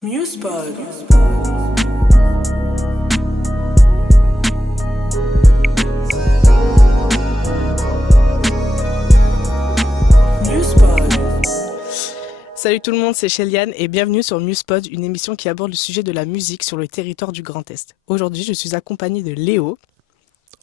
Musepod. Musepod. Salut tout le monde, c'est Sheliane et bienvenue sur Musepod, une émission qui aborde le sujet de la musique sur le territoire du Grand Est. Aujourd'hui, je suis accompagnée de Léo,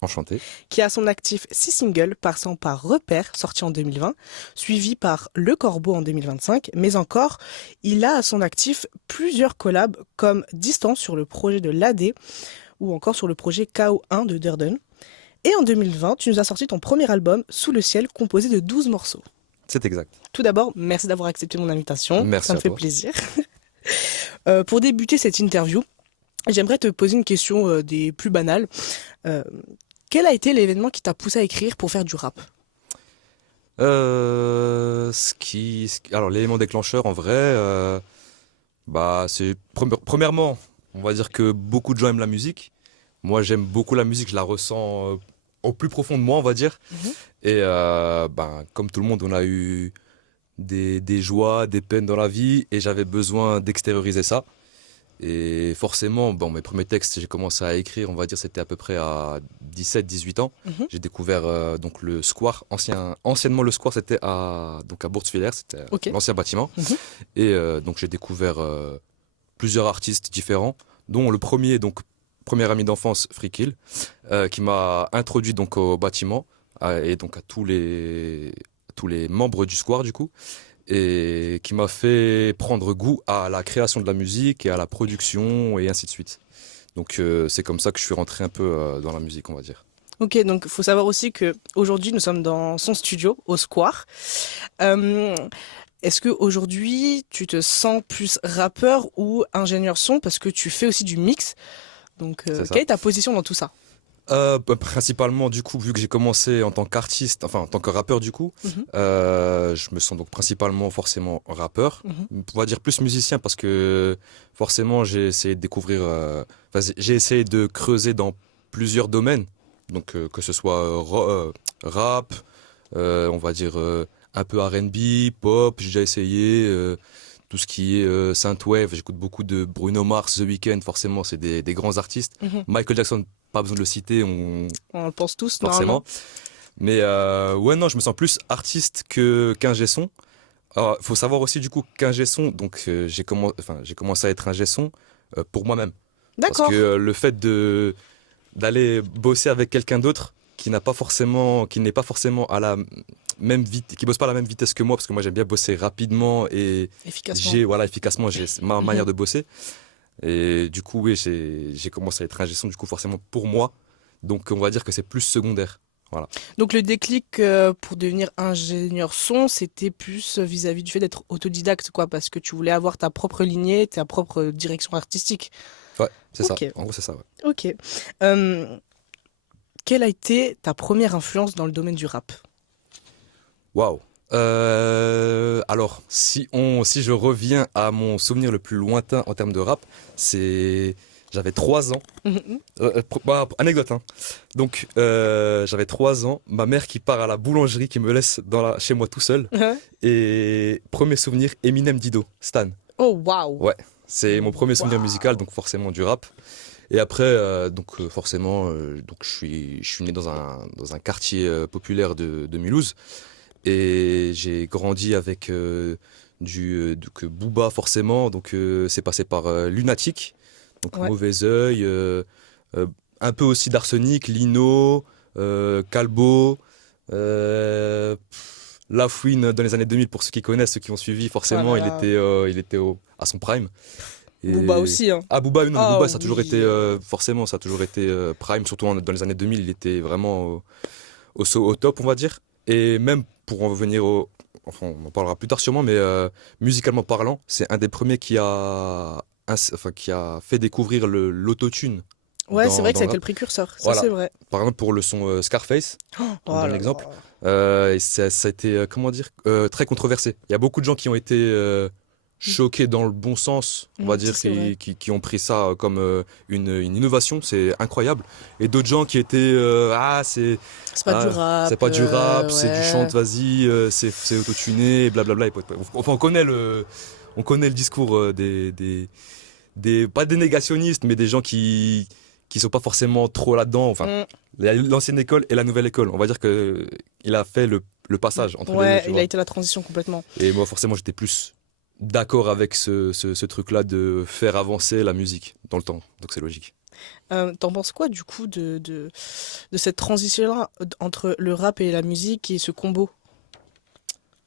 Enchanté. qui a à son actif 6 singles, passant par Repère, sorti en 2020, suivi par Le Corbeau en 2025, mais encore, il a à son actif plusieurs collabs comme Distance sur le projet de l'AD ou encore sur le projet KO1 de Durden. Et en 2020, tu nous as sorti ton premier album, Sous le ciel, composé de 12 morceaux. C'est exact. Tout d'abord, merci d'avoir accepté mon invitation. Merci Ça me à fait toi. plaisir. Pour débuter cette interview, j'aimerais te poser une question des plus banales. Euh, Quel a été l'événement qui t'a poussé à écrire pour faire du rap? Alors, l'élément déclencheur, en vrai, c'est premièrement, on va dire que beaucoup de gens aiment la musique. Moi, j'aime beaucoup la musique, je la ressens au plus profond de moi, on va dire. Mhm. Et comme tout le monde, on a eu des joies, des peines dans la vie, et j'avais besoin d'extérioriser ça. Et forcément, mes premiers textes, j'ai commencé à écrire, on va dire, c'était à peu près à 17-18 ans. Mhm. J'ai découvert donc le Square. Anciennement, le Square, c'était à Bourse-Filaire, c'était Ok. l'ancien bâtiment. Mhm. Et donc, j'ai découvert plusieurs artistes différents, dont le premier, donc, premier ami d'enfance, Free qui m'a introduit donc au bâtiment et donc à tous les membres du Square, du coup, et qui m'a fait prendre goût à la création de la musique et à la production et ainsi de suite. Donc c'est comme ça que je suis rentré un peu dans la musique, on va dire. Ok, donc il faut savoir aussi que aujourd'hui nous sommes dans son studio au Square. Euh, Est-ce que aujourd'hui tu te sens plus rappeur ou ingénieur son parce que tu fais aussi du mix? Donc C'est ça. quelle est ta position dans tout ça? Principalement, du coup, vu que j'ai commencé en tant qu'artiste, enfin en tant que rappeur, du coup, Mhm. je me sens donc principalement forcément rappeur. Mhm. On va dire plus musicien parce que forcément j'ai essayé de découvrir, j'ai essayé de creuser dans plusieurs domaines. Donc que ce soit rap, on va dire un peu R&B, pop, j'ai déjà essayé. Tout ce qui est synthwave, j'écoute beaucoup de Bruno Mars, The Weeknd, forcément c'est des grands artistes. Mhm. Michael Jackson, pas besoin de le citer, On le pense tous normalement. forcément. Mais ouais, non, je me sens plus artiste que qu'ingé son. Alors, faut savoir aussi du coup qu'ingé son, donc j'ai commencé à être ingé son pour moi-même. Parce que D'accord. le fait d'aller bosser avec quelqu'un d'autre qui n'est pas forcément à la même vitesse, qui bosse pas à la même vitesse que moi, parce que moi j'aime bien bosser rapidement et Efficacement. voilà, efficacement, j'ai ma Mhm. manière de bosser. Et du coup, oui, j'ai commencé à être ingé son, du coup, forcément pour moi. Donc, on va dire que c'est plus secondaire. Voilà. Donc le déclic pour devenir ingénieur son, c'était plus vis-à-vis du fait d'être autodidacte, quoi, parce que tu voulais avoir ta propre lignée, ta propre direction artistique. Ouais, c'est ça. Ok, En gros, c'est ça, ouais. ok. Euh, Quelle a été ta première influence dans le domaine du rap? Waouh. Alors, si je reviens à mon souvenir le plus lointain en termes de rap, c'est, j'avais 3 ans. Mhm. Anecdote, hein. Donc, j'avais 3 ans, ma mère qui part à la boulangerie, qui me laisse chez moi tout seul. Ouais. Et premier souvenir, Eminem Dido, Stan. Oh, waouh! Ouais, c'est mon premier souvenir musical, Waouh! donc forcément du rap. Et après, forcément, donc je suis né dans un quartier populaire de Mulhouse. Et j'ai grandi avec donc Booba forcément, donc c'est passé par Lunatic, donc Ouais. Mauvais Oeil, euh, un peu aussi d'Arsenic, Lino, Calbo, Lafouine dans les années 2000 pour ceux qui connaissent, ceux qui ont suivi Oh forcément, là là. il était à son prime. Booba Et aussi, hein. ah Booba, non mais Ah Booba ça a toujours été oui. forcément ça a toujours été prime, surtout dans les années 2000, il était vraiment au top, on va dire. Et même pour en revenir enfin, on en parlera plus tard sûrement, mais musicalement parlant, c'est un des premiers qui a fait découvrir l'autotune Ouais, c'est vrai que dans ça a le été rap. le précurseur, ça Voilà. c'est vrai. Par exemple, pour le son Scarface, on Oh donne là l'exemple, là. et ça a été, comment dire, très controversé. Il y a beaucoup de gens qui ont été choqués dans le bon sens, on va Ça dire, c'est vrai. qui ont pris ça comme une innovation, c'est incroyable. Et d'autres gens qui étaient, C'est pas du c'est rap, pas du rap, c'est du chant, ouais. vas-y, c'est autotuné, blablabla. Enfin, on connaît le discours pas des négationnistes, mais des gens qui sont pas forcément trop là-dedans. Enfin, il y a l'ancienne école et la nouvelle école. On va dire que il a fait le passage entre les deux. Ouais, Tu il vois. a été la transition complètement. Et moi, forcément, j'étais plus d'accord avec ce truc-là de faire avancer la musique dans le temps. Donc c'est logique. T'en penses quoi du coup de cette transition-là entre le rap et la musique et ce combo?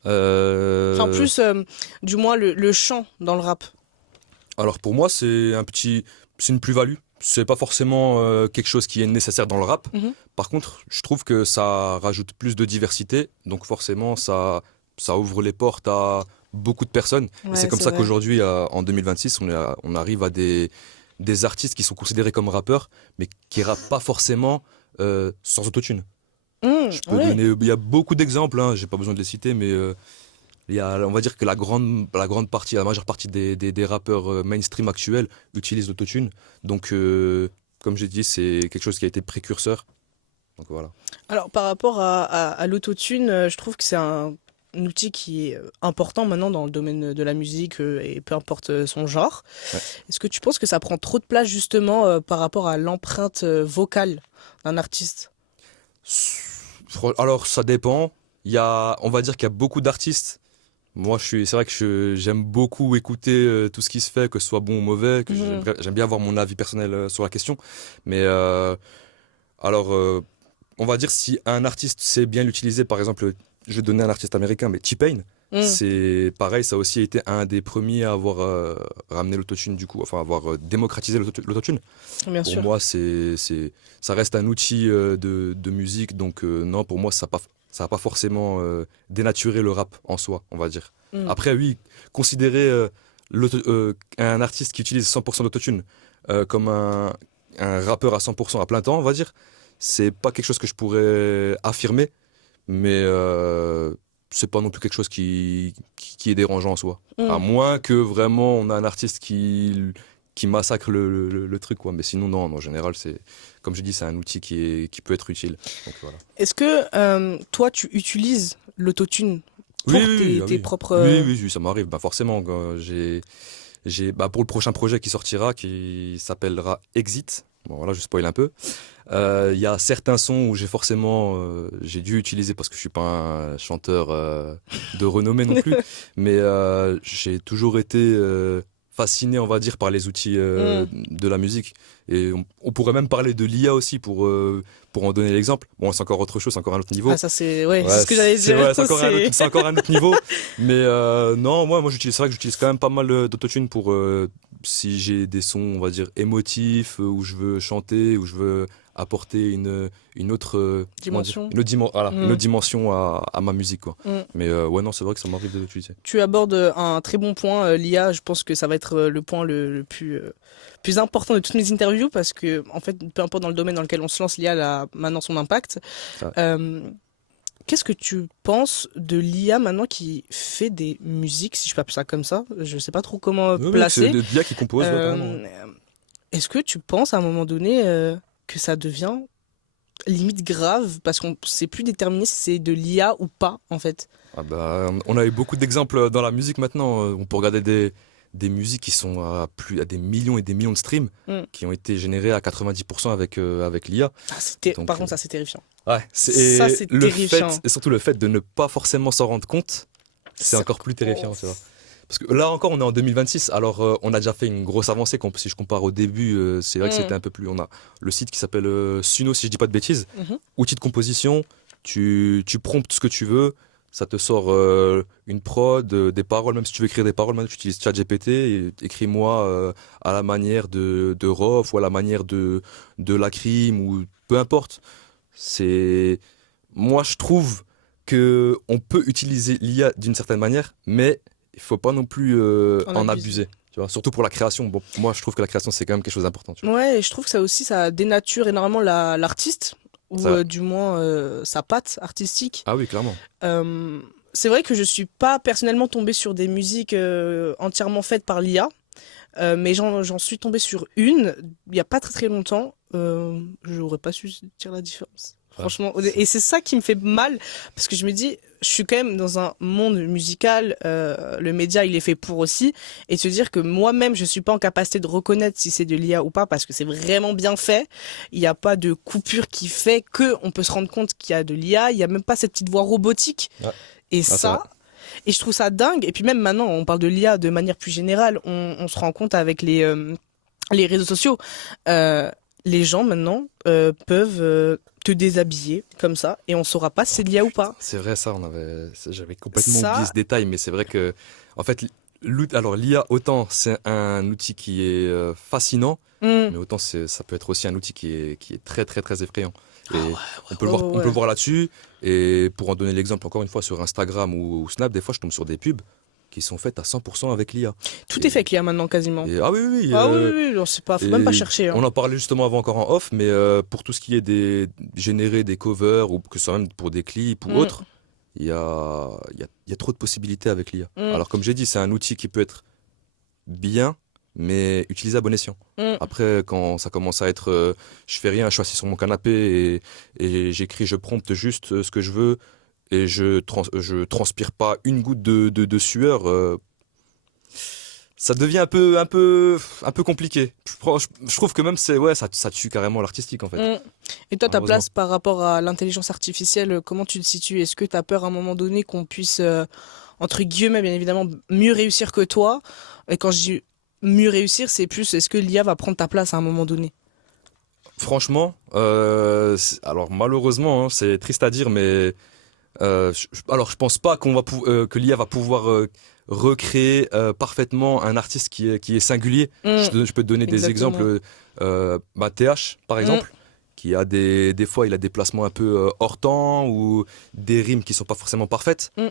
Enfin, Euh, plus, du moins, le chant dans le rap. Alors pour moi, c'est une plus-value. C'est pas forcément quelque chose qui est nécessaire dans le rap. Mhm. Par contre, je trouve que ça rajoute plus de diversité. Donc forcément, ça ouvre les portes à beaucoup de personnes. Et c'est Ouais, comme c'est ça vrai. qu'aujourd'hui, en 2026, on arrive à des artistes qui sont considérés comme rappeurs, mais qui rappent pas forcément sans autotune. Je peux Ouais. donner, il y a beaucoup d'exemples, hein, j'ai pas besoin de les citer, mais on va dire que la grande partie, la majeure partie des rappeurs mainstream actuels utilisent l'autotune. Donc, comme j'ai dit, c'est quelque chose qui a été précurseur. Donc voilà. Alors, par rapport à l'autotune, je trouve que c'est un outil qui est important maintenant dans le domaine de la musique et peu importe son genre. Ouais. Est-ce que tu penses que ça prend trop de place justement par rapport à l'empreinte vocale d'un artiste? Alors, ça dépend. On va dire qu'il y a beaucoup d'artistes. Moi, c'est vrai que j'aime beaucoup écouter tout ce qui se fait, que ce soit bon ou mauvais, que Mhm. j'aime bien avoir mon avis personnel sur la question. Mais alors, on va dire si un artiste sait bien l'utiliser, par exemple, je vais donner un artiste américain, mais T-Pain, Mm. c'est pareil, ça a aussi été un des premiers à avoir ramené l'autotune du coup, enfin avoir démocratisé l'autotune. Bien Pour sûr. moi, ça reste un outil de musique, donc non, pour moi, ça va pas forcément dénaturer le rap en soi, on va dire. Mm. Après, oui, considérer un artiste qui utilise 100% d'autotune comme un rappeur à 100% à plein temps, on va dire, c'est pas quelque chose que je pourrais affirmer, mais c'est pas non plus quelque chose qui est dérangeant en soi. À Mm. moins que vraiment on a un artiste qui massacre le truc, quoi. Mais sinon, non, en général, comme je dis, c'est un outil qui peut être utile. Donc voilà. Est-ce que toi, tu utilises l'autotune Oui, pour oui, oui, ah tes oui. propres... Oui, oui, oui, ça m'arrive. Bah forcément, quand pour le prochain projet qui sortira, qui s'appellera Exit. Bon, voilà, je spoil un peu. Il y a certains sons où j'ai dû utiliser parce que je suis pas un chanteur de renommée non plus, mais j'ai toujours été fasciné, on va dire, par les outils Mm. de la musique. Et on pourrait même parler de l'IA aussi pour en donner l'exemple. Bon, c'est encore autre chose, c'est encore un autre niveau. Ah, ça c'est... Ouais, c'est Ouais, ce que j'allais dire. c'est c'est encore un autre niveau. Mais non, c'est vrai que j'utilise quand même pas mal d'autotune pour si j'ai des sons, on va dire, émotifs, où je veux chanter, où je veux apporter une autre, comment dire, Dimension. une Mm. autre dimension à ma musique, quoi. Mm. Mais ouais, non, c'est vrai que ça m'arrive de l'utiliser. Tu abordes un très bon point, l'IA. Je pense que ça va être le point le plus important de toutes mes interviews parce que, en fait, peu importe dans le domaine dans lequel on se lance, l'IA a maintenant son impact. Ouais. Qu'est-ce que tu penses de l'IA maintenant qui fait des musiques, si je peux appeler ça comme ça? Je sais pas trop comment Oui, oui, c'est placer. de l'IA qui compose, ouais, carrément. Ouais. Est-ce que tu penses à un moment donné que ça devient limite grave parce qu'on sait plus déterminer si c'est de l'IA ou pas, en fait? Ah bah, on a eu beaucoup d'exemples dans la musique maintenant. On peut regarder des musiques qui sont à des millions et des millions de streams Mm. qui ont été générés à 90% avec l'IA. Ah, Donc, par contre, ça c'est terrifiant. ouais, Ça, c'est terrifiant. et surtout le fait de ne pas forcément s'en rendre compte, c'est Ça- encore plus terrifiant, oh. c'est vrai. Parce que là encore, on est en 2026, alors on a déjà fait une grosse avancée. Si je compare au début, c'est vrai que c'était un peu plus. On a le site qui s'appelle Suno, si je dis pas de bêtises. Mhm. Outil de composition, tu promptes ce que tu veux, ça te sort une prod, des paroles, même si tu veux écrire des paroles, maintenant tu utilises ChatGPT, et écris-moi à la manière de Rof ou à la manière de Lacrim ou peu importe. C'est Moi je trouve que on peut utiliser l'IA d'une certaine manière, mais il faut pas non plus en abuser. Tu vois, surtout pour la création. Bon, moi je trouve que la création c'est quand même quelque chose d'important. Tu vois. Ouais, et je trouve que ça aussi, ça dénature énormément l'artiste, ou Ça- du moins sa patte artistique. Ah oui, clairement. C'est vrai que je suis pas personnellement tombée sur des musiques entièrement faites par l'IA, mais j'en suis tombée sur une il y a pas très très longtemps. J'aurais pas su dire la différence. Franchement. Et c'est ça qui me fait mal, parce que je me dis, je suis quand même dans un monde musical, le média, il est fait pour aussi, et de se dire que moi-même, je suis pas en capacité de reconnaître si c'est de l'IA ou pas, parce que c'est vraiment bien fait. Il n'y a pas de coupure qui fait que on peut se rendre compte qu'il y a de l'IA. Il y a même pas cette petite voix robotique. Ouais. Et c'est ça, vrai. et je trouve ça dingue. Et puis même maintenant, on parle de l'IA de manière plus générale. On se rend compte avec les réseaux sociaux. Euh, les gens maintenant peuvent te déshabiller comme ça et on saura pas si c'est de l'IA ou pas. C'est vrai, j'avais complètement Ça, oublié ce détail, mais c'est vrai que, en fait, alors l'IA, autant c'est un outil qui est fascinant, hmm. mais autant ça peut être aussi un outil qui est très, très, très effrayant. Et ouais, on peut ouais. le voir là-dessus. Et pour en donner l'exemple, encore une fois, sur Instagram ou Snap, des fois, je tombe sur des pubs qui sont faites à 100% avec l'IA. Tout est fait avec l'IA maintenant quasiment. Ah oui, oui, oui. Ah oui, oui, oui, genre, c'est pas, faut même pas chercher. Hein. On en parlait justement avant encore en off, mais pour tout ce qui est générer des covers ou que ce soit même pour des clips ou Mm. autre, il y a trop de possibilités avec l'IA. Mm. Alors comme j'ai dit, c'est un outil qui peut être bien, mais utilisé à bon escient. Mm. Après, quand ça commence à être, je fais rien, je suis assis sur mon canapé et j'écris, je prompte juste ce que je veux et je transpire pas une goutte de sueur. Ça devient un peu compliqué. Je trouve que même ça tue carrément l'artistique en fait. Mm. Et toi, ta Malheureusement. place par rapport à l'intelligence artificielle, comment tu te situes? Est-ce que tu as peur à un moment donné qu'on puisse, entre guillemets, bien évidemment, mieux réussir que toi? Et quand je dis mieux réussir, c'est plus, est-ce que l'IA va prendre ta place à un moment donné? Franchement, alors malheureusement, hein, c'est triste à dire, mais alors je pense pas que l'IA va pouvoir recréer parfaitement un artiste qui est singulier. Mm. Je peux te donner des Exactement. exemples. TH, par exemple, qui a des fois, il a des placements un peu hors temps ou des rimes qui sont pas forcément parfaites. Mm.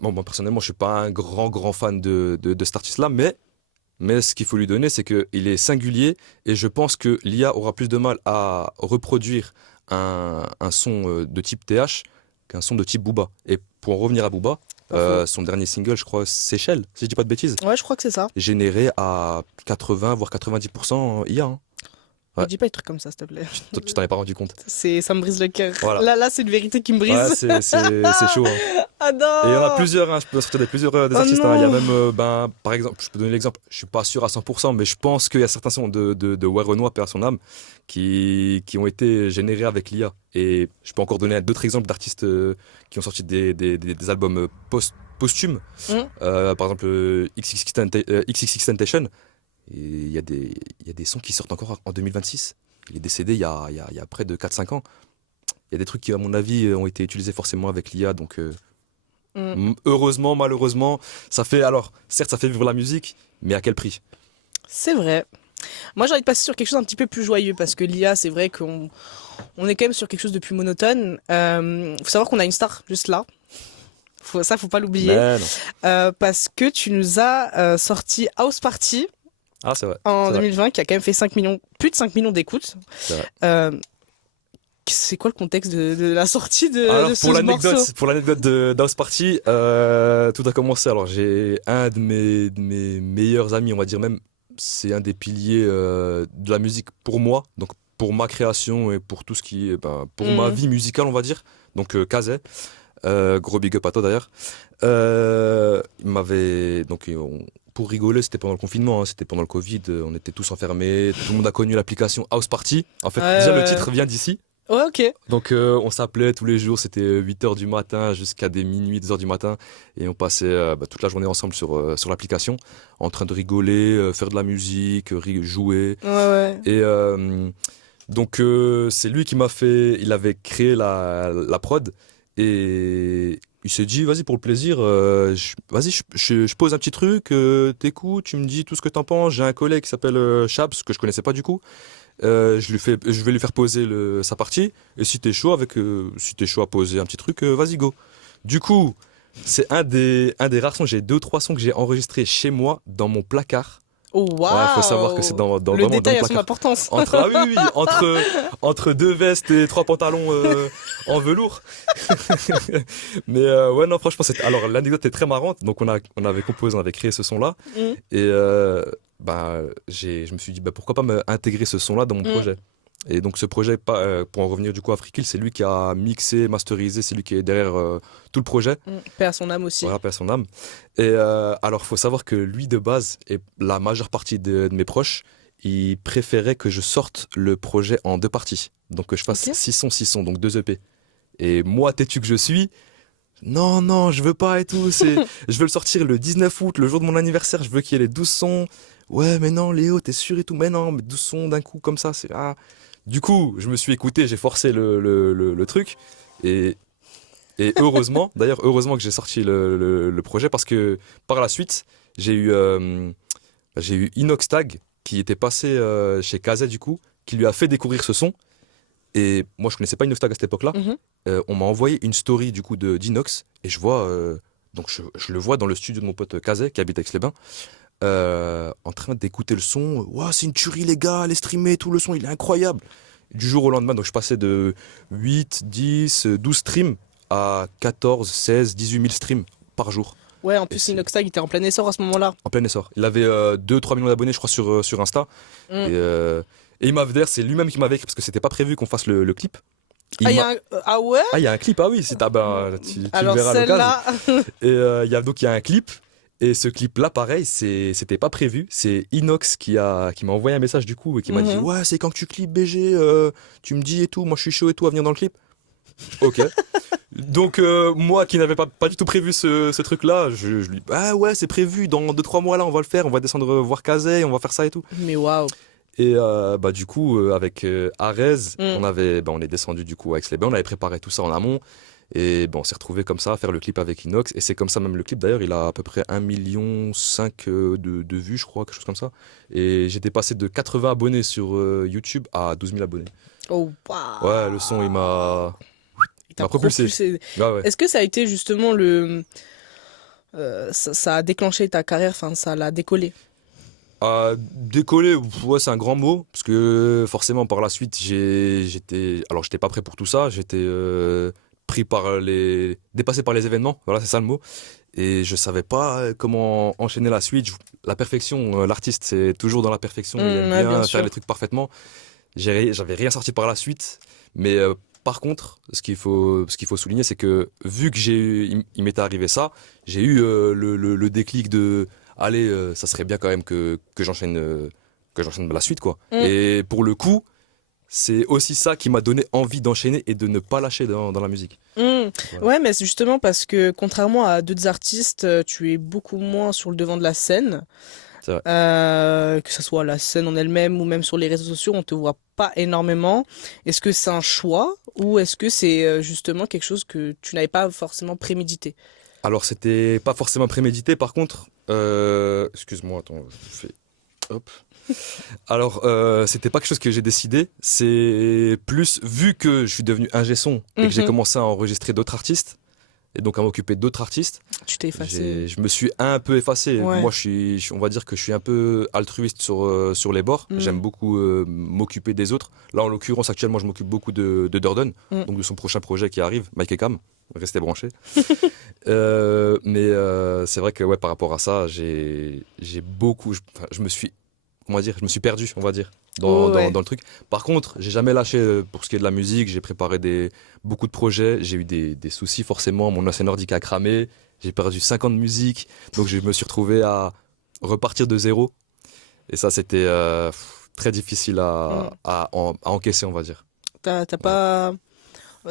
Bon, moi, personnellement, je suis pas un grand fan de cet artiste-là, mais ce qu'il faut lui donner, c'est qu'il est singulier et je pense que l'IA aura plus de mal à reproduire un son de type TH qu'un son de type Booba. Et pour en revenir à Booba, Pas faux. son dernier single, je crois, Seychelles, si je dis pas de bêtises, Ouais, je crois que c'est ça. généré à 80 voire 90% IA. Hein. Ne Ouais. dis pas des trucs comme ça, s'il te plaît. Toi, tu t'en es pas rendu compte. Ça me brise le cœur. Voilà. Là, c'est une vérité qui me brise. Ouais, c'est chaud. Hein. Ah non! Et il y en a plusieurs, hein, je peux sortir des Oh artistes. Hein. Il y a non. même, par exemple, je peux donner l'exemple, je suis pas sûr à 100%, mais je pense qu'il y a certains sons de Ouais Renoir, paix à son âme, qui ont été générés avec l'IA. Et je peux encore donner d'autres exemples d'artistes qui ont sorti des albums posthumes. Mm. Par exemple, XXXTentacion. Et il y a des sons qui sortent encore en 2026. Il est décédé il y a près de 4-5 ans. Il y a des trucs qui, à mon avis, ont été utilisés forcément avec l'IA. Donc, heureusement, malheureusement, certes, ça fait vivre la musique, mais à quel prix? C'est vrai. Moi, j'ai envie de passer sur quelque chose un petit peu plus joyeux parce que l'IA, c'est vrai qu'on est quand même sur quelque chose de plus monotone. Faut savoir qu'on a une star juste là. Faut pas l'oublier. Mais non. Parce que tu nous as sorti House Party Ah, c'est vrai. en c'est vrai. 2020 qui a quand même fait 5 millions, plus de 5 millions d'écoutes. C'est vrai. C'est quoi le contexte de la sortie Alors, de ce morceau? pour l'anecdote de House Party, tout a commencé. Alors, j'ai un de mes meilleurs amis, on va dire même, c'est un des piliers de la musique pour moi, donc pour ma création et pour tout ce qui est, pour ma vie musicale, on va dire. Donc, Kazé, gros big up à toi d'ailleurs. Il m'avait donc pour rigoler, c'était pendant le confinement, hein, c'était pendant le Covid, on était tous enfermés, tout le monde a connu l'application House Party. En fait, Ouais, déjà le ouais. titre vient d'ici. Ouais, ok. Donc on s'appelait tous les jours, c'était 8h du matin jusqu'à des minuit, 2h du matin. Et on passait toute la journée ensemble sur l'application, en train de rigoler, faire de la musique, jouer. Ouais, ouais. Et donc c'est lui qui il avait créé la prod. Et il s'est dit, vas-y pour le plaisir, vas-y je pose un petit truc, t'écoutes, tu me dis tout ce que t'en penses. J'ai un collègue qui s'appelle Chabs, que je connaissais pas du coup. Je vais lui faire poser sa partie. Et si t'es chaud si t'es chaud à poser un petit truc, vas-y go. Du coup, c'est un des rares sons. J'ai 2 ou 3 sons que j'ai enregistrés chez moi dans mon placard. Oh, waouh! Ouais, faut savoir que c'est Le vraiment dans le détail a son placard. importance. Ah oui, entre 2 vestes et 3 pantalons en velours. Mais ouais, non, franchement, alors l'anecdote est très marrante. Donc on avait créé ce son-là. Mm. Et je me suis dit, pourquoi pas intégrer ce son-là dans mon projet. Et donc ce projet, pour en revenir du coup à Frikil, c'est lui qui a mixé, masterisé, c'est lui qui est derrière tout le projet. Paix à son âme aussi. Voilà, paix à son âme. Et alors, faut savoir que lui, de base, et la majeure partie de mes proches, ils préféraient que je sorte le projet en 2 parties. Donc que je fasse Ok. 6 sons, donc 2 EP. Et moi, têtu que je suis, non, non, je veux pas et tout. Je veux le sortir le 19 août, le jour de mon anniversaire, je veux qu'il y ait les 12 sons. Ouais, mais non, Léo, t'es sûr et tout. Mais non, mais 12 sons d'un coup, comme ça, c'est... Ah. Du coup, je me suis écouté, j'ai forcé le truc. Et, et heureusement, d'ailleurs, heureusement que j'ai sorti le projet parce que par la suite, j'ai eu Inox Tag qui était passé chez Kazé du coup, qui lui a fait découvrir ce son. Et moi, je connaissais pas Inox Tag à cette époque-là. Mhm. On m'a envoyé une story du coup d'Inox et je vois, donc je le vois dans le studio de mon pote Kazé qui habite à Aix-les-Bains, en train d'écouter le son. Ouah, c'est une tuerie les gars, allez streamer tout le son, il est incroyable. Du jour au lendemain, donc je passais de 8, 10, 12 streams à 14, 16, 18 000 streams par jour. Ouais, en Et plus, c'est Inoxtag, il était en plein essor à ce moment-là. en plein essor. Il avait 2-3 millions d'abonnés, je crois, sur Insta. Mm. Et il m'avait d'ailleurs, c'est lui-même qui m'avait écrit parce que c'était pas prévu qu'on fasse le clip. Ah, Il m'a- ah ouais? Ah, il y a un clip, ah oui, c'est tu le Alors verras à l'occasion. celle-là. Et donc il y a un clip. Et ce clip-là, pareil, c'était pas prévu. C'est Inox qui m'a envoyé un message du coup et qui m'a dit Mhm. ouais, c'est quand que tu clips BG, tu me dis et tout, moi je suis chaud et tout à venir dans le clip. Ok. Donc moi qui n'avais pas du tout prévu ce truc-là, je lui dis ah ouais, c'est prévu, dans 2-3 mois là on va le faire, on va descendre voir Kazé, on va faire ça et tout. Mais waouh. Et bah du coup avec Arez, Mm. on est descendu du coup à Aix-les-Bains, on avait préparé tout ça en amont. Et bon, on s'est retrouvé comme ça à faire le clip avec Inox. Et c'est comme ça même le clip d'ailleurs, il a à peu près 1,5 million de vues, je crois, quelque chose comme ça. Et j'étais passé de 80 abonnés sur YouTube à 12 000 abonnés. Oh, Ouais, le waouh. son, il m'a Il t'a propulsé. propulsé. Ouais, ouais. Est-ce que ça a été justement ça a déclenché ta carrière, enfin, ça l'a décollé? Décoller, ouais, c'est un grand mot, parce que forcément par la suite, j'étais pas prêt pour tout ça, j'étais dépassé par les événements, voilà, c'est ça le mot, et je savais pas comment enchaîner la suite. La perfection, l'artiste, c'est toujours dans la perfection, il aime Ouais, bien bien faire sûr. les trucs parfaitement. J'avais rien sorti par la suite, mais par contre, ce qu'il faut souligner, c'est que vu que il m'était arrivé ça, j'ai eu le déclic de, allez, ça serait bien quand même que j'enchaîne la suite, quoi. Mm. Et pour le coup, c'est aussi ça qui m'a donné envie d'enchaîner et de ne pas lâcher dans la musique. Mm. Voilà. Ouais, mais c'est justement parce que contrairement à d'autres artistes, tu es beaucoup moins sur le devant de la scène. C'est vrai. Que ce soit la scène en elle-même ou même sur les réseaux sociaux, on te voit pas énormément. Est-ce que c'est un choix ou est-ce que c'est justement quelque chose que tu n'avais pas forcément prémédité? Alors, c'était pas forcément prémédité, par contre, excuse-moi, attends, je fais, hop. Alors, c'était pas quelque chose que j'ai décidé. C'est plus vu que je suis devenu ingé son et que j'ai Mhm. commencé à enregistrer d'autres artistes et donc à m'occuper d'autres artistes, Tu t'es effacé. je me suis un peu effacé. Ouais. Moi, on va dire que je suis un peu altruiste sur les bords. Mm. J'aime beaucoup m'occuper des autres. Là, en l'occurrence, actuellement, je m'occupe beaucoup de Durden, Mm. donc de son prochain projet qui arrive, Mike et Cam. Restez branchés. Mais c'est vrai que ouais, par rapport à ça, j'ai beaucoup. Enfin, je me suis perdu, on va dire, Oh, ouais. dans le truc. Par contre, j'ai jamais lâché pour ce qui est de la musique. J'ai préparé beaucoup de projets. J'ai eu des soucis forcément. Mon AC nordique a cramé. J'ai perdu 5 ans de musique. Donc je me suis retrouvé à repartir de zéro. Et ça, c'était très difficile Mm. à encaisser, on va dire. T'as Voilà. pas.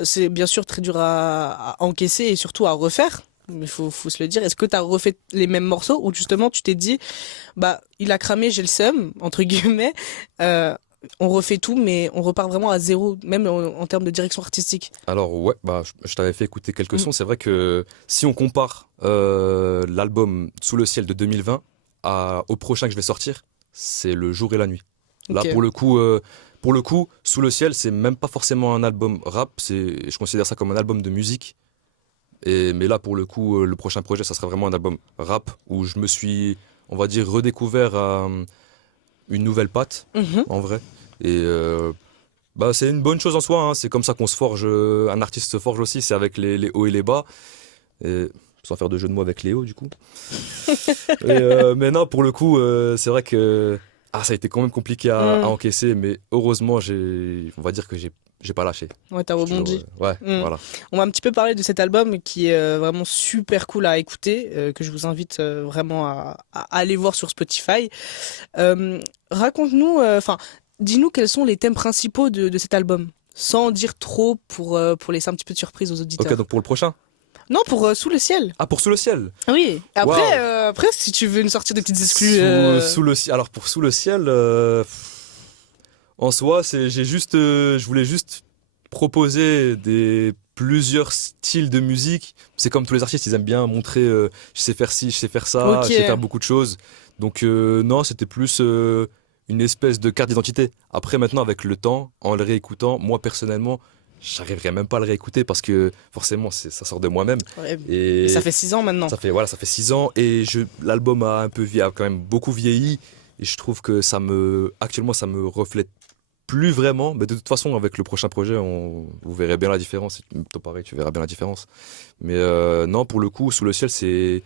C'est bien sûr très dur à encaisser et surtout à refaire. Mais faut se le dire. Est-ce que t'as refait les mêmes morceaux ou justement tu t'es dit, bah, il a cramé, j'ai le seum, entre guillemets. Euh, on refait tout, mais on repart vraiment à zéro, même en termes de direction artistique. Alors ouais, bah, je t'avais fait écouter quelques Mm. sons. C'est vrai que si on compare l'album Sous le ciel de 2020 au prochain que je vais sortir, c'est le jour et la nuit. Là, Ok. pour le coup, Sous le ciel, c'est même pas forcément un album rap. Je considère ça comme un album de musique. Mais là, pour le coup, le prochain projet, ça sera vraiment un album rap où je me suis, on va dire, redécouvert une nouvelle patte, Mhm. en vrai. Et bah, c'est une bonne chose en soi, hein. C'est comme ça qu'on se forge, un artiste se forge aussi, c'est avec les hauts et les bas. Et, sans faire de jeu de mots avec Léo, du coup. Mais non, pour le coup, c'est vrai que Ah, ça a été quand même compliqué à encaisser, mais heureusement, on va dire que j'ai pas lâché. Ouais, t'as Je suis rebondi. ouais, voilà. On va un petit peu parler de cet album qui est vraiment super cool à écouter, que je vous invite vraiment à aller voir sur Spotify. Raconte-nous, enfin, dis-nous quels sont les thèmes principaux de cet album, sans en dire trop pour laisser un petit peu de surprise aux Ok, auditeurs. donc pour le prochain. Non, pour Sous le ciel. Ah, pour Sous le ciel. Oui. Après, Waouh. après, si tu veux nous sortir des petites exclus. Sous le ciel. Alors pour Sous le ciel, en soi, je voulais juste proposer plusieurs styles de musique. C'est comme tous les artistes, ils aiment bien montrer, je sais faire ci, je sais faire ça, Ok. je sais faire beaucoup de choses. Donc non, c'était plus une espèce de carte d'identité. Après, maintenant, avec le temps, en le réécoutant, moi personnellement, j'arriverai même pas à le réécouter parce que forcément, ça sort de moi-même. Ouais, Et ça fait 6 ans maintenant. ça fait 6 ans et l'album a quand même beaucoup vieilli et je trouve que actuellement, ça me reflète plus vraiment. Mais de toute façon, avec le prochain projet, vous verrez bien la différence. Toi, pareil, tu verras bien la différence. Mais non, pour le coup, Sous le ciel, c'est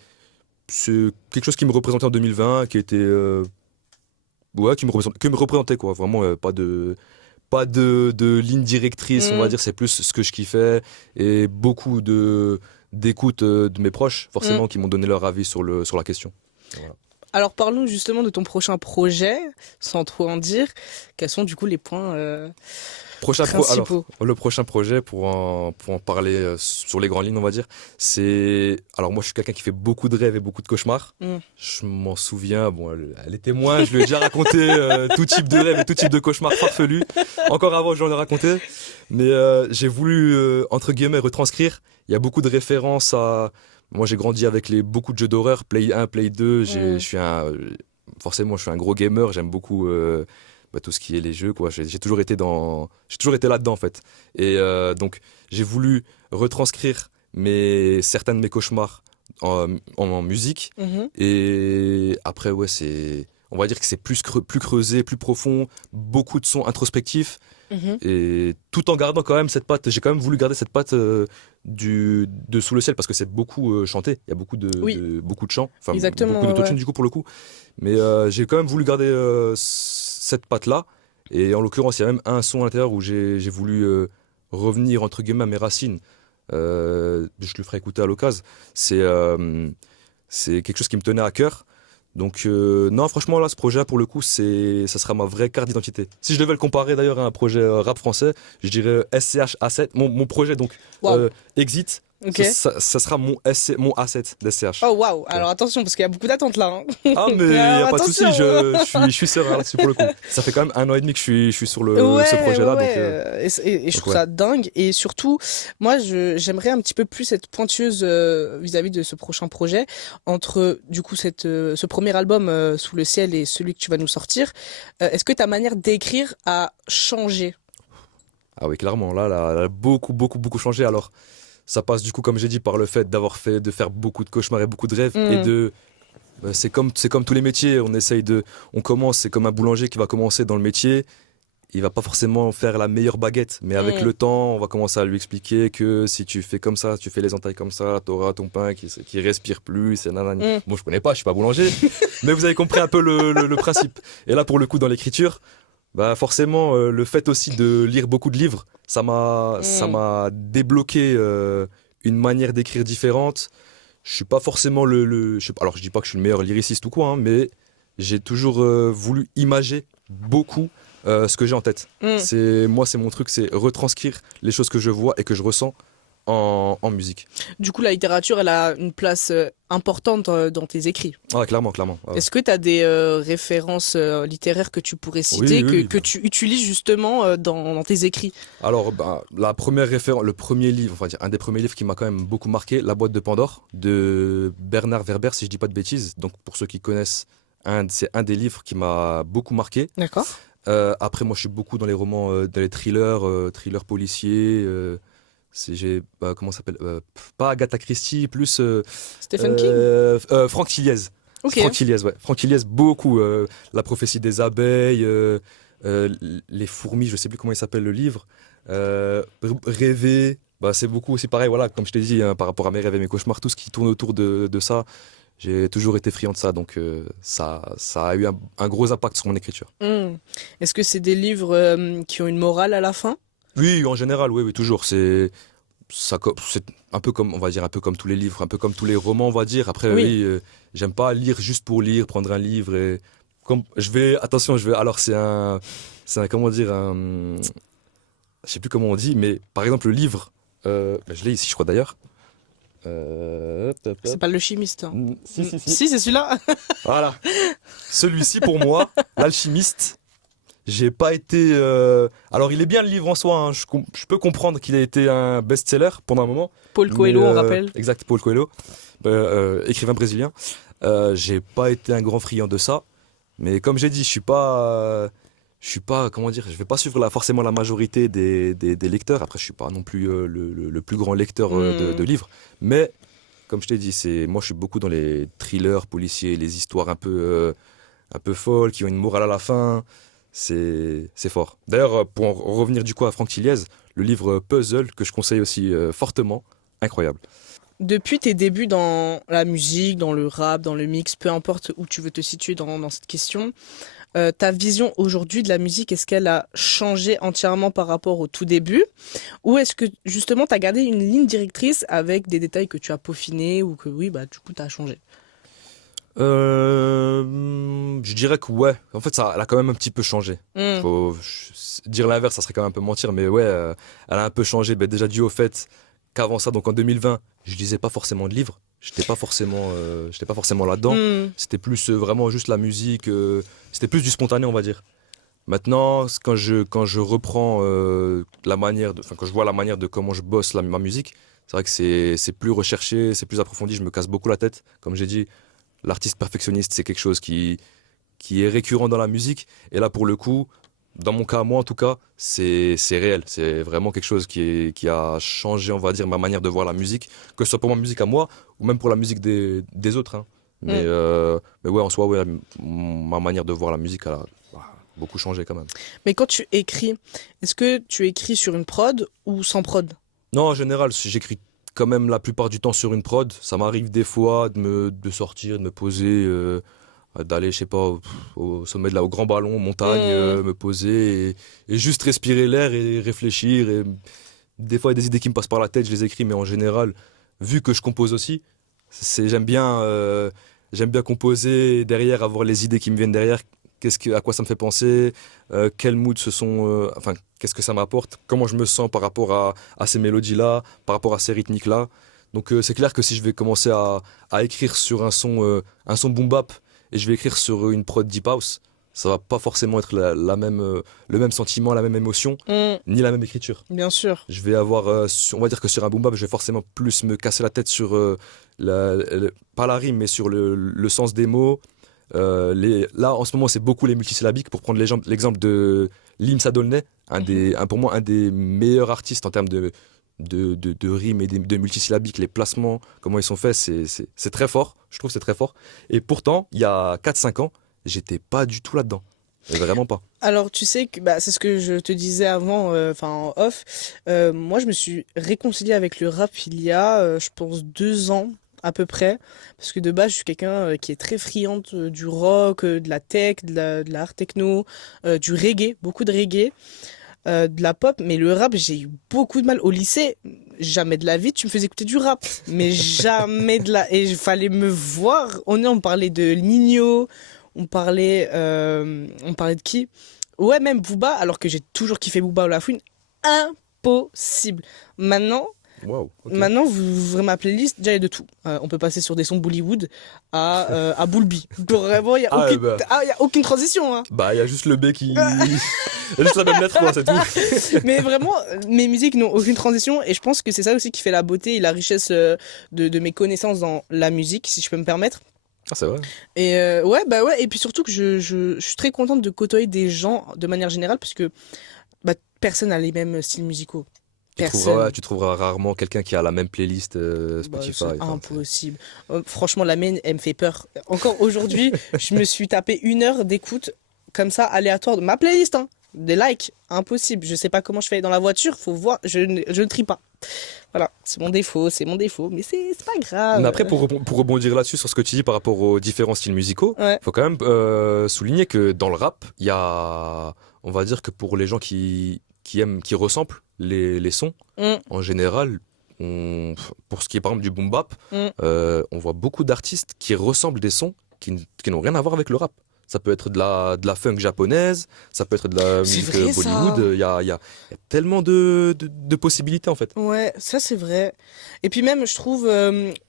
quelque chose qui me représentait en 2020, qui était, ouais, que me représentait quoi. Vraiment, pas de ligne directrice, on va dire. C'est plus ce que je kiffais et beaucoup d'écoute de mes proches, forcément, qui m'ont donné leur avis sur la question. Voilà. Alors parlons justement de ton prochain projet, sans trop en dire. Quels sont du coup les points principaux? Alors, le prochain projet, pour en parler sur les grandes lignes, on va dire, c'est. Alors, moi, je suis quelqu'un qui fait beaucoup de rêves et beaucoup de cauchemars. Je m'en souviens, bon, elle est témoin, je lui ai déjà raconté tout type de rêves et tout type de cauchemars farfelus. Encore avant, je lui en ai raconté. Mais j'ai voulu, entre guillemets, retranscrire. Il y a beaucoup de références à. Moi, j'ai grandi avec beaucoup de jeux d'horreur, Play 1, Play 2. Forcément, je suis un gros gamer, j'aime beaucoup. Tout ce qui est les jeux quoi, j'ai toujours été là-dedans en fait et donc j'ai voulu retranscrire certains de mes cauchemars en musique et après ouais on va dire que c'est plus creusé, plus profond, beaucoup de sons introspectifs et tout en gardant quand même cette patte. J'ai quand même voulu garder cette patte de Sous le ciel parce que c'est beaucoup chanté, il y a beaucoup de chants, enfin Exactement, beaucoup d'autotune ouais. du coup pour le coup, mais j'ai quand même voulu garder cette patte-là. Et en l'occurrence, il y a même un son à l'intérieur où j'ai voulu revenir entre guillemets à mes racines. Je le ferai écouter à l'occasion. C'est quelque chose qui me tenait à cœur. Donc non, franchement là, ce projet pour le coup, ça sera ma vraie carte d'identité. Si je devais le comparer d'ailleurs à un projet rap français, je dirais SCH A7. Mon projet donc Waouh. Exit. Ok. Ça sera mon A7 d'SCH. Oh waouh. Alors attention parce qu'il y a beaucoup d'attentes là. Ah mais il n'y a pas de souci, attention. je suis serein là-dessus pour le coup. Ça fait quand même 1 an et demi que je suis sur Ouais, ce projet-là. ouais, Donc, ouais. Et je donc, trouve ouais. ça dingue. Et surtout, moi, j'aimerais un petit peu plus être pointueuse vis-à-vis de ce prochain projet. Entre, du coup, ce premier album, Sous le ciel, et celui que tu vas nous sortir. Est-ce que ta manière d'écrire a changé? Ah oui, clairement, là, elle a beaucoup, beaucoup, beaucoup changé. Alors, ça passe du coup, comme j'ai dit, par le fait de faire beaucoup de cauchemars et beaucoup de rêves. Et c'est comme tous les métiers. On commence, c'est comme un boulanger qui va commencer dans le métier. Il va pas forcément faire la meilleure baguette, mais avec le temps, on va commencer à lui expliquer que si tu fais comme ça, tu fais les entailles comme ça, t'auras ton pain qui respire plus, c'est nanani. Bon, je connais pas, je suis pas boulanger, mais vous avez compris un peu le principe. Et là, pour le coup, dans l'écriture, bah forcément, le fait aussi de lire beaucoup de livres, ça m'a débloqué une manière d'écrire différente. Je suis pas forcément alors je dis pas que je suis le meilleur lyriciste ou quoi, hein, mais j'ai toujours voulu imager beaucoup ce que j'ai en tête. C'est mon truc, c'est retranscrire les choses que je vois et que je ressens en musique. Du coup, la littérature, elle a une place importante dans tes écrits. Ah, clairement, clairement. Ah ouais. Est-ce que tu as des références littéraires que tu pourrais citer, que tu utilises justement dans tes écrits? Alors, la première référence, le premier livre, enfin, un des premiers livres qui m'a quand même beaucoup marqué, La boîte de Pandore, de Bernard Werber, si je dis pas de bêtises. Donc, pour ceux qui connaissent, c'est un des livres qui m'a beaucoup marqué. D'accord. Après, moi, je suis beaucoup dans les romans, dans les thrillers policiers. Comment ça s'appelle pas Agatha Christie, plus Stephen King. Franck Tilliez. Ok. Franck Tilliez, ouais. Franck Tilliez, beaucoup. La prophétie des abeilles, les fourmis, je sais plus comment il s'appelle le livre. Rêver, c'est beaucoup aussi pareil, voilà, comme je t'ai dit, hein, par rapport à mes rêves et mes cauchemars, tout ce qui tourne autour de ça. J'ai toujours été friand de ça, donc ça a eu un gros impact sur mon écriture. Est-ce que c'est des livres qui ont une morale à la fin? Oui, en général, oui, oui, toujours. C'est un peu comme, on va dire, un peu comme tous les livres, un peu comme tous les romans, on va dire. Après, Oui. oui, j'aime pas lire juste pour lire, prendre un livre et comme attention, alors comment dire, je sais plus comment on dit, mais par exemple le livre, je l'ai ici, je crois d'ailleurs. Hop, C'est hop. pas Le Chimiste, hein. Si. Si, c'est celui-là. Voilà. Celui-ci, pour moi, L'Alchimiste, j'ai pas été. Alors, il est bien le livre en soi, hein. Je peux comprendre qu'il a été un best-seller pendant un moment. Paul Mais, Coelho, on rappelle. exact, Paul Coelho, écrivain brésilien. J'ai pas été un grand friand de ça. Mais comme j'ai dit, je suis pas, comment dire, je vais pas suivre forcément la majorité des lecteurs. Après, je suis pas non plus le plus grand lecteur de livres. Mais comme je t'ai dit, moi je suis beaucoup dans les thrillers policiers, les histoires un peu folles, qui ont une morale à la fin. C'est fort. D'ailleurs, pour en revenir du coup à Franck Tilliez, le livre Puzzle, que je conseille aussi fortement, incroyable. Depuis tes débuts dans la musique, dans le rap, dans le mix, peu importe où tu veux te situer dans cette question, ta vision aujourd'hui de la musique, est-ce qu'elle a changé entièrement par rapport au tout début? Ou est-ce que justement tu as gardé une ligne directrice avec des détails que tu as peaufinés ou que oui, bah du coup tu as changé? Je dirais que ouais. En fait, elle a quand même un petit peu changé. Hmm. Dire l'inverse, ça serait quand même un peu mentir, mais ouais, elle a un peu changé. Ben, déjà dû au fait qu'avant ça, donc en 2020, je lisais pas forcément de livres. J'étais pas forcément là-dedans. Hmm. C'était plus vraiment juste la musique. C'était plus du spontané, on va dire. Maintenant, quand je reprends quand je vois la manière de comment je bosse ma musique, c'est vrai que c'est plus recherché, c'est plus approfondi. Je me casse beaucoup la tête. Comme j'ai dit, l'artiste perfectionniste, c'est quelque chose qui est récurrent dans la musique. Et là, pour le coup, dans mon cas, moi en tout cas, c'est réel. C'est vraiment quelque chose qui a changé, on va dire, ma manière de voir la musique, que ce soit pour ma musique à moi ou même pour la musique des autres, hein. Mm. Mais ouais, en soi, ouais, ma manière de voir la musique, elle a beaucoup changé quand même. Mais quand tu écris, est-ce que tu écris sur une prod ou sans prod? Non, en général, j'écris quand même la plupart du temps sur une prod. Ça m'arrive des fois de sortir, de me poser, d'aller, je sais pas, au sommet au grand ballon, montagne, Mm. me poser et juste respirer l'air et réfléchir. Et des fois, il y a des idées qui me passent par la tête, je les écris, mais en général, vu que je compose aussi, j'aime bien composer et derrière avoir les idées qui me viennent derrière. À quoi ça me fait penser, quels moods enfin, qu'est-ce que ça m'apporte, comment je me sens par rapport à ces mélodies-là, par rapport à ces rythmiques-là. Donc c'est clair que si je vais commencer à écrire sur un son boom bap et je vais écrire sur une prod deep house, ça va pas forcément être le même sentiment, la même émotion, Mm. ni la même écriture. Bien sûr. Je vais avoir, on va dire que sur un boom bap, je vais forcément plus me casser la tête sur, pas la rime, mais sur le sens des mots. Là, en ce moment, c'est beaucoup les multisyllabiques. Pour prendre l'exemple de Lim Sadolnay, pour moi, un des meilleurs artistes en termes de rimes et de multisyllabiques, les placements, comment ils sont faits, c'est très fort. Je trouve que c'est très fort. Et pourtant, il y a 4-5 ans, j'étais pas du tout là-dedans. Vraiment pas. Alors, tu sais que bah, c'est ce que je te disais avant, enfin en off. Moi, je me suis réconciliée avec le rap il y a, je pense, 2 ans à peu près. Parce que de base, je suis quelqu'un qui est très friande du rock, de la tech, de l'art techno, du reggae, beaucoup de reggae, de la pop. Mais le rap, j'ai eu beaucoup de mal. Au lycée, jamais de la vie, tu me faisais écouter du rap. Mais jamais de la... Et il fallait me voir. On parlait de Nino, on parlait de qui? Ouais, même Booba, alors que j'ai toujours kiffé Booba ou La Fouine. Impossible. Maintenant, Waouh, ok. maintenant, vous ouvrez ma playlist, déjà il y a de tout. On peut passer sur des sons Bollywood à Boulby. Vraiment, il n'y a, Ah, aucune... bah. y a aucune transition, hein. Bah, il y a juste le B qui. Il y a juste la même lettre, quoi, c'est tout. Mais vraiment, mes musiques n'ont aucune transition et je pense que c'est ça aussi qui fait la beauté et la richesse de mes connaissances dans la musique, si je peux me permettre. Ah, c'est vrai. Et ouais, bah ouais, et puis surtout que je suis très contente de côtoyer des gens de manière générale parce que bah, personne n'a les mêmes styles musicaux. Personne. Tu trouveras rarement quelqu'un qui a la même playlist Bah, Spotify. c'est Enfin, impossible. Franchement, la mienne, elle me fait peur. Encore aujourd'hui, je me suis tapé 1 heure d'écoute comme ça, aléatoire de ma playlist, hein. Des likes, impossible. Je sais pas comment je fais dans la voiture, faut voir, je ne trie pas. Voilà, c'est mon défaut, mais c'est pas grave. Mais après, pour rebondir là-dessus, sur ce que tu dis par rapport aux différents styles musicaux, Ouais. faut quand même souligner que dans le rap, il y a, on va dire que pour les gens qui aiment, qui ressemblent les sons, Mm, en général, pour ce qui est par exemple du boom bap, mm. on voit beaucoup d'artistes qui ressemblent des sons qui n'ont rien à voir avec le rap. Ça peut être de la funk japonaise, ça peut être de la C'est musique vrai, ça. Bollywood. Il y a tellement de possibilités en fait. Ouais, ça c'est vrai. Et puis même, je trouve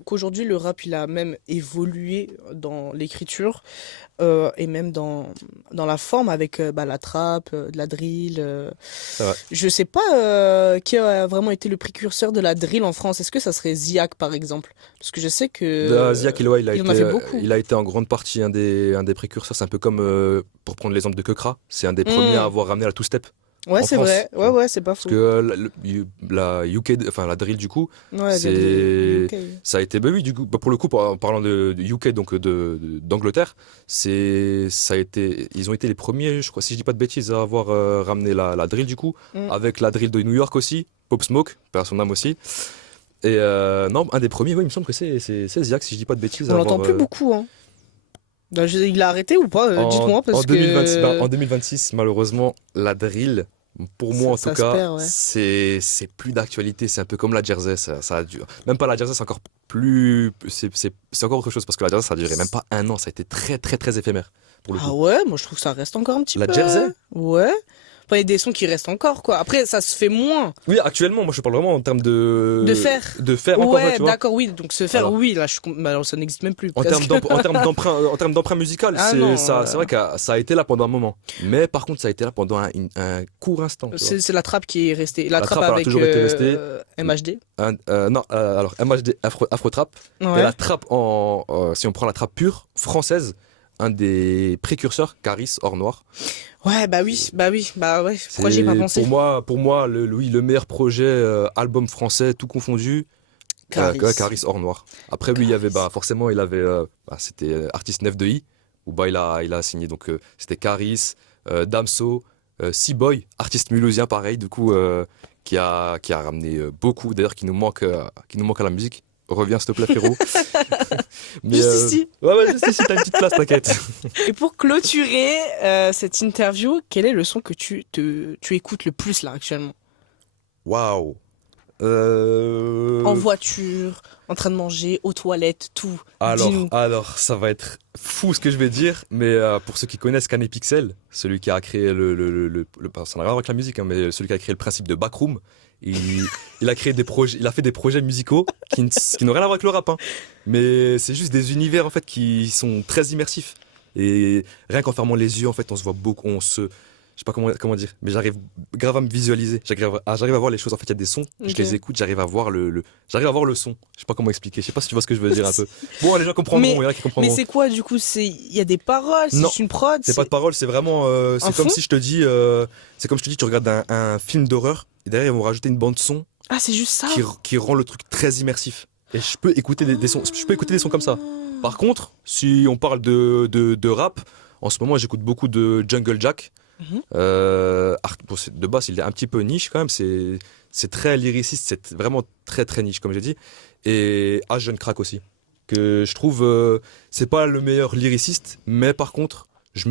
qu'aujourd'hui, le rap, il a même évolué dans l'écriture et même dans la forme avec la trap, de la drill. C'est vrai. Je sais pas qui a vraiment été le précurseur de la drill en France. Est-ce que ça serait Ziak, par exemple? Parce que je sais que Ziak Eloy, il en a fait beaucoup. il a été en grande partie un des précurseurs. C'est un peu comme, pour prendre l'exemple de Kekra, c'est un des premiers à Mm. avoir ramené la two-step Ouais, en c'est France. vrai. Tu Ouais, vois. ouais, c'est pas Parce faux. que la UK, enfin la drill du coup, Ouais, la drill. c'est, Ok. ça a été, bah oui, du coup, bah pour le coup, en parlant de UK, donc d'Angleterre, ça a été, ils ont été les premiers, je crois, si je dis pas de bêtises, à avoir ramené la drill du coup, Mm. avec la drill de New York aussi, Pop Smoke, perd son âme aussi. Et non, un des premiers, oui, il me semble que c'est Ziak, si je dis pas de bêtises, On à l'entend avoir. plus beaucoup, hein. Il a arrêté ou pas? Dites-moi, En parce 2026, que en 2026, malheureusement, la drill, pour moi en tout ça se cas, perd, ouais. c'est plus d'actualité. C'est un peu comme la jersey. Ça a duré. Même pas la jersey, c'est encore plus. C'est encore autre chose parce que la jersey, ça a duré même pas un an. Ça a été très, très, très éphémère pour le Ah coup. ouais, moi je trouve que ça reste encore un petit La peu. jersey? Ouais. Enfin, il y a des sons qui restent encore, quoi. Après, ça se fait moins. Oui, actuellement, moi je parle vraiment en termes De faire. De faire encore, ouais, Ouais, tu vois. d'accord, oui. Donc se faire, Alors, oui, là, mais alors, ça n'existe même plus, en termes presque. en termes d'emprunt musical, Ah non, c'est vrai que ça a été là pendant un moment. Mais par contre, ça a été là pendant un court instant, tu vois. C'est la trappe qui est restée. La La trappe trappe, elle a avec toujours été restée. MHD. Non, alors MHD Afro Trap. Et Ouais. la trappe si on prend la trappe pure française, un des précurseurs, Caris Or Noir. Ouais, bah oui, bah oui, bah ouais. Pourquoi j'y ai pas pensé? Pour moi, oui, le meilleur projet album français, tout confondu, Caris. Caris Or Noir. Après lui, il y avait, Caris. forcément, il avait, c'était artiste 9 de I, où il a signé. Donc c'était Caris, Damso, C-Boy, artiste mulhousien pareil, du coup, qui a ramené beaucoup, d'ailleurs, qui nous manque à la musique. Reviens s'il te plaît, frérot. Mais, Juste ici. Ouais, juste ici, t'as une petite place, t'inquiète. Et pour clôturer cette interview, quel est le son que tu écoutes le plus là actuellement? Waouh. En voiture, en train de manger, aux toilettes, tout. Dis-nous. Alors, ça va être fou ce que je vais dire, mais pour ceux qui connaissent Canet Pixel, celui qui a créé ça n'a rien à voir avec la musique, hein, mais celui qui a créé le principe de Backroom, il a créé des projets, il a fait des projets musicaux qui n'ont rien à voir avec le rap, hein, mais c'est juste des univers en fait qui sont très immersifs. Et rien qu'en fermant les yeux, en fait, on se voit beaucoup, je sais pas comment dire, mais j'arrive grave à me visualiser. J'arrive à voir les choses. En fait, il y a des sons, je Ok. les écoute, j'arrive à voir j'arrive à voir le son. Je sais pas comment expliquer. Je sais pas si tu vois ce que je veux dire un peu. Bon, les gens comprendront, il y en a qui Mais comprendront. c'est quoi du coup? Il y a des paroles, Non, c'est une prod, C'est pas de parole, c'est vraiment. Un C'est comme fond si je te dis. C'est comme je te dis, tu regardes un film d'horreur et derrière ils vont rajouter une bande son Ah, c'est juste ça. qui rend le truc très immersif. Et je peux écouter des sons. Je peux écouter des sons comme ça. Par contre, si on parle de rap, en ce moment j'écoute beaucoup de Jungle Jack. Mhm. De base, il est un petit peu niche quand même. C'est très lyriciste, c'est vraiment très très niche comme j'ai dit. Et Jeune Crack aussi, que je trouve c'est pas le meilleur lyriciste, mais par contre je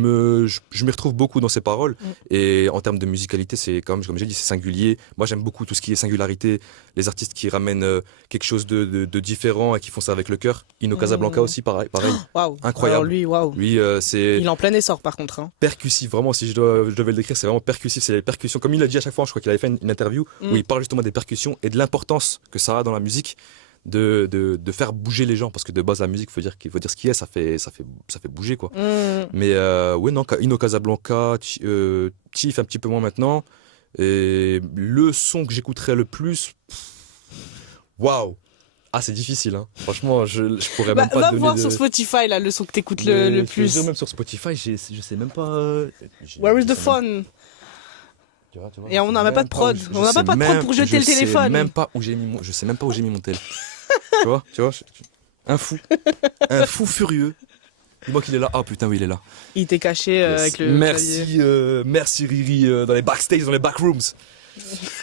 m'y retrouve beaucoup dans ses paroles. Et en termes de musicalité, c'est quand même, comme j'ai dit, c'est singulier. Moi, j'aime beaucoup tout ce qui est singularité, les artistes qui ramènent quelque chose de différent et qui font ça avec le cœur. Ino Casablanca aussi, pareil. Waouh. Incroyable. Alors lui, waouh. Lui, c'est Il est en plein essor par contre, hein. percussif, vraiment, si je devais le décrire, c'est vraiment percussif, c'est les percussions. Comme il l'a dit à chaque fois, je crois qu'il avait fait une interview où il parle justement des percussions et de l'importance que ça a dans la musique de faire bouger les gens. Parce que de base, la musique, il faut dire ce qui est, ça fait bouger, quoi. Mais ouais, non, Ino Casablanca, Chief un petit peu moins maintenant. Et le son que j'écouterais le plus, waouh! Ah, c'est difficile, hein. Franchement, je pourrais même pas Va te donner voir de... sur Spotify là le son que t'écoutes Mais le je te plus. jure, même sur Spotify, je sais même pas. Where is je the sais fun? tu vois, Et on n'a même pas de prod. On n'a pas de prod pour jeter le téléphone. Je sais même pas où j'ai mis mon tel. tu vois, un fou furieux. Dis-moi qu'il est là. Ah putain, oui, il est là. Il était caché Yes. avec le clavier. Merci Riri dans les backstage, dans les backrooms.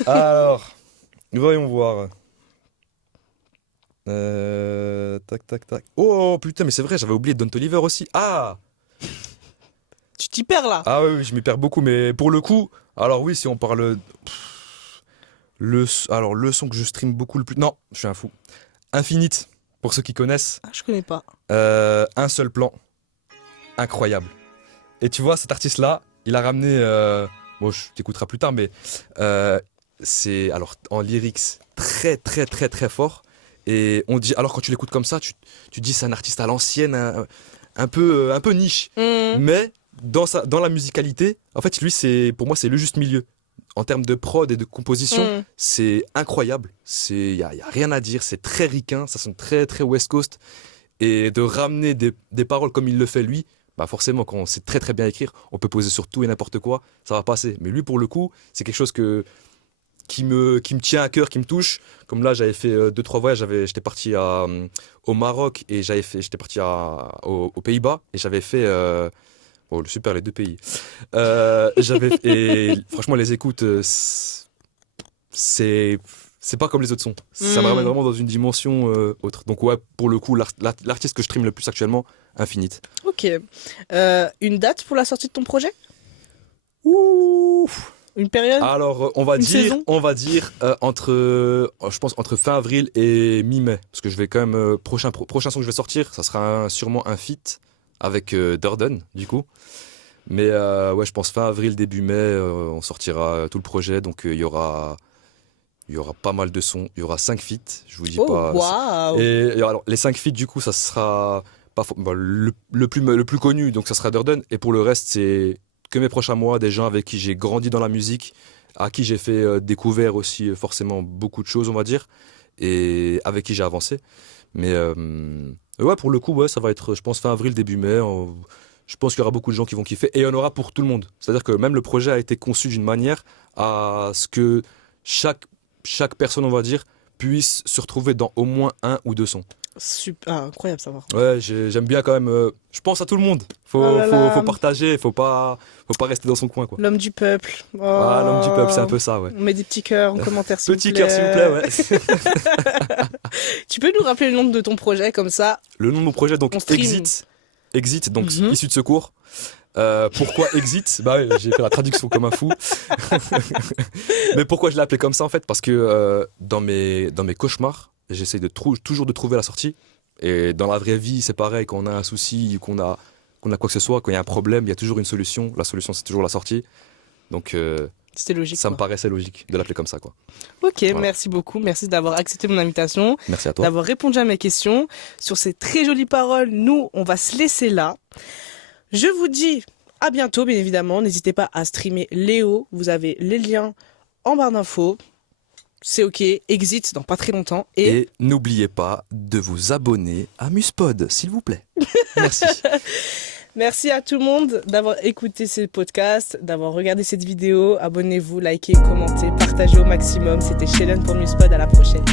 Alors, Voyons voir. Tac, tac, tac. Oh putain, mais c'est vrai, j'avais oublié Don Toliver aussi. Tu t'y perds là. Ah oui, je m'y perds beaucoup, mais pour le coup, alors oui, si on parle. Alors, le son que je stream beaucoup le plus. Non, je suis un fou. Infinite, pour ceux qui connaissent. Ah, je connais pas. Un seul plan. Incroyable. Et tu vois, cet artiste-là, il a ramené. Bon, je t'écouterai plus tard, mais c'est alors en lyrics très, très, très, très fort. Et on dit, alors quand tu l'écoutes comme ça, tu dis c'est un artiste à l'ancienne, un peu niche. Mais dans la musicalité, en fait, lui, pour moi, c'est le juste milieu. En termes de prod et de composition, c'est incroyable. Il y a rien à dire. C'est très ricain, ça sonne très, très West Coast. Et de ramener des paroles comme il le fait lui, bah forcément, quand on sait très très bien écrire, on peut poser sur tout et n'importe quoi, ça va passer. Mais lui, pour le coup, c'est quelque chose qui me tient à cœur, qui me touche. Comme là, j'avais fait 2-3 voyages. J'étais parti au Maroc et j'étais parti aux Pays-Bas et j'avais fait. Oh, super, les deux pays. Et franchement, les écoutes, c'est pas comme les autres sons. Ça me ramène vraiment dans une dimension autre. Donc ouais, pour le coup, l'artiste que je stream le plus actuellement, Infinite. Ok. Une date pour la sortie de ton projet? Ouh. Une période? Alors, on va dire je pense entre fin avril et mi-mai, parce que je vais quand même prochain son que je vais sortir, ça sera sûrement un feat avec Durden, du coup. Mais ouais, je pense fin avril, début mai, on sortira tout le projet. Donc il y aura pas mal de sons. Il y aura 5 feats, je vous dis pas. Waouh! Et alors, les 5 feats, du coup, ça sera le plus connu, donc ça sera Durden. Et pour le reste, c'est que mes prochains mois, des gens avec qui j'ai grandi dans la musique, à qui j'ai fait découvrir aussi forcément beaucoup de choses, on va dire, et avec qui j'ai avancé. Mais ouais, pour le coup, ouais, ça va être, je pense, fin avril, début mai. Je pense qu'il y aura beaucoup de gens qui vont kiffer et il y en aura pour tout le monde. C'est-à-dire que même le projet a été conçu d'une manière à ce que chaque personne, on va dire, puisse se retrouver dans au moins un ou deux sons. Super, incroyable ça va. Ouais, j'aime bien quand même. Je pense à tout le monde. Faut partager, faut pas rester dans son coin, quoi. L'homme du peuple. Oh. Ah, l'homme du peuple, c'est un peu ça, ouais. On met des petits cœurs en commentaire, s'il vous plaît. Petit cœur, s'il vous plaît, ouais. Tu peux nous rappeler le nom de ton projet comme ça? Le nom de mon projet, donc Exit, donc issu de secours. Pourquoi Exit? Bah ouais, j'ai fait la traduction comme un fou. Mais pourquoi je l'ai appelé comme ça en fait? Parce que dans mes cauchemars, j'essaie toujours de trouver la sortie. Et dans la vraie vie, c'est pareil, quand on a un souci, qu'on a quoi que ce soit, quand il y a un problème, il y a toujours une solution. La solution, c'est toujours la sortie. Donc c'était logique. Ça me paraissait logique de l'appeler comme ça, quoi. Ok, voilà. Merci beaucoup. Merci d'avoir accepté mon invitation. Merci à toi. D'avoir répondu à mes questions. Sur ces très jolies paroles, nous, on va se laisser là. Je vous dis à bientôt, bien évidemment. N'hésitez pas à streamer Léo. Vous avez les liens en barre d'infos. C'est ok. Exit dans pas très longtemps. Et n'oubliez pas de vous abonner à Muspod, s'il vous plaît. Merci. Merci à tout le monde d'avoir écouté ce podcast, d'avoir regardé cette vidéo. Abonnez-vous, likez, commentez, partagez au maximum. C'était Shellen pour Muspod. À la prochaine.